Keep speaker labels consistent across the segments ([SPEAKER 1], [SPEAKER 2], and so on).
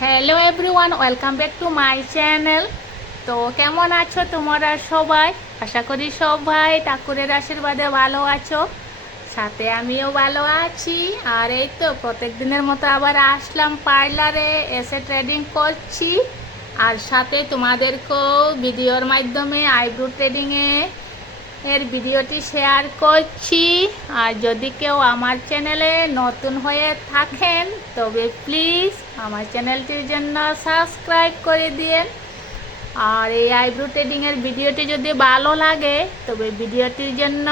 [SPEAKER 1] Hello everyone welcome back to my channel তো কেমন আছো তোমরা সবাই? আশা করি সবাই ঠাকুরের আশীর্বাদে ভালো আছো। সাথে আমিও ভালো আছি। আর এই তো প্রত্যেক দিনের মতো আবার আসলাম পার্লারে এসে ট্রেডিং করছি। আর সাথে তোমাদেরকেও ভিডিওর মাধ্যমে আইব্রো ট্রেডিংয়ে এর ভিডিওটি শেয়ার করছি। আর যদি কেউ আমার চ্যানেলে নতুন হয়ে থাকেন, তবে প্লিজ আমার চ্যানেলটির জন্য সাবস্ক্রাইব করে দিন আর এই আইব্রো ট্রেডিংয়ের ভিডিওটি যদি ভালো লাগে, তবে ভিডিওটির জন্য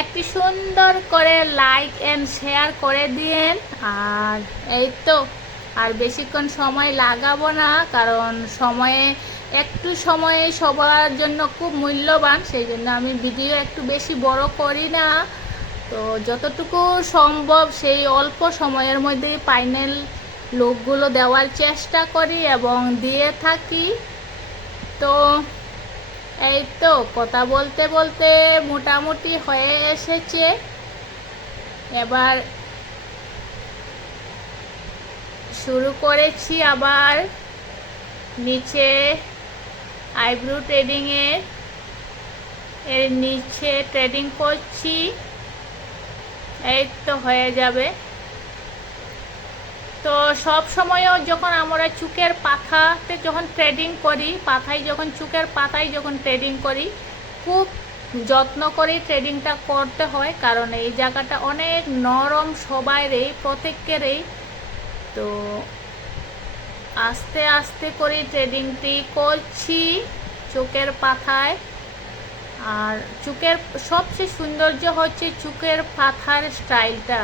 [SPEAKER 1] একটি সুন্দর করে লাইক অ্যান্ড শেয়ার করে দিন আর এই তো। আর বেশিক্ষণ সময় লাগাবো না, কারণ সময়ে, একটু সময়ে সবার জন্য খুব মূল্যবান, সেই জন্য আমি ভিডিও একটু বেশি বড় করি না। তো যতটুকু সম্ভব সেই অল্প সময়ের মধ্যেই ফাইনাল লোকগুলো দেওয়ার চেষ্টা করি এবং দিয়ে থাকি। তো এই তো, কথা বলতে বলতে মোটামুটি হয়ে এসেছে। এবার শুরু করেছি আবার। নিচে আইব্রো ট্রেডিংয়ে, এর নিচে ট্রেডিং করছি। এই তো হয়ে যাবে। তো সব সময়ও যখন আমরা চুকের পাখাতে যখন ট্রেডিং করি পাথায় যখন, চুকের পাতায় যখন ট্রেডিং করি, খুব যত্ন করে ট্রেডিংটা করতে হয়। কারণ এই জায়গাটা অনেক নরম সবাইরই প্রত্যেকেরই তো আস্তে আস্তে করে ট্রেডিংটি করছি চোখের পাথায় আর চুকের সবচেয়ে সৌন্দর্য হচ্ছে চুকের পাথার স্টাইলটা।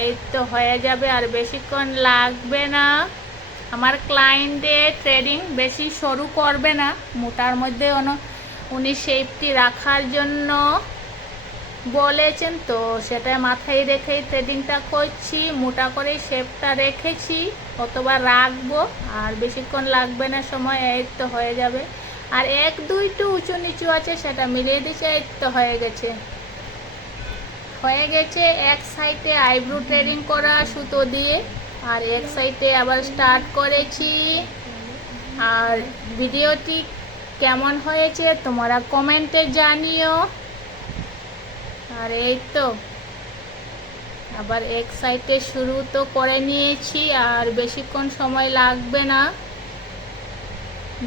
[SPEAKER 1] এই তো হয়ে যাবে আর বেশিক্ষণ লাগবে না। আমার ক্লায়েন্টে ট্রেডিং বেশি সরু করবে না। মোটার মধ্যে উনি সেফটি রাখার জন্য বলেছেন, তো সেটা মাথায় রেখেই ট্রেডিংটা করছি, মোটা করে শেপটা রেখেছি কতবার রাখব, আর বেশিক্ষণ লাগবে না, সময় এই তো হয়ে যাবে। আর এক, দুইটু উঁচু নিচু আছে, সেটা মিলিয়ে দিচ্ছে, এই তো হয়ে গেছে। হয়ে গেছে, এক সাইডে আইব্রো ট্রেডিং করা সুতো দিয়ে, আর এক সাইডে আবার স্টার্ট করেছি। আর ভিডিওটি কেমন হয়েছে, তোমরা কমেন্টে জানিও। আর, এই তো। আবার এক সাইডে শুরু তো করে নিয়েছি, আর বেশিক্ষণ সময় লাগবে না।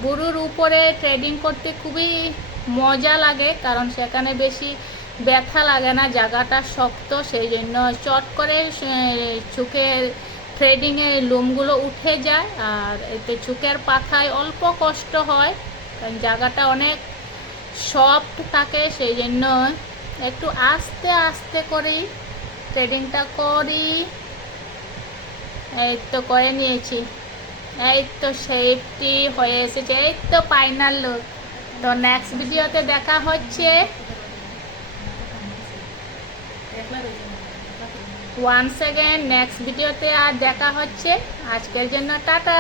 [SPEAKER 1] বুড়ুর উপরে ট্রেডিং করতে খুবই মজা লাগে, কারণ সেখানে বেশি ব্যথা লাগে না, জায়গাটা শক্ত, সেই জন্য চট করে চোখের ট্রেডিংয়ে লোমগুলো উঠে যায়, আর এতে চোখের পাখায় অল্প কষ্ট হয়, কারণ জায়গাটা অনেক সফট থাকে, সেই জন্য একটু আস্তে আস্তে করি। ট্রেডিংটা করি। এই তো করে নিয়েছি। এই তো সেফটি হয়ে এসেছে। এই তো ফাইনাল লুক তো নেক্সট ভিডিওতে দেখা হচ্ছে। ওয়ান সেকেন্ড নেক্সট ভিডিওতে আর দেখা হচ্ছে। আজকের জন্য টাটা।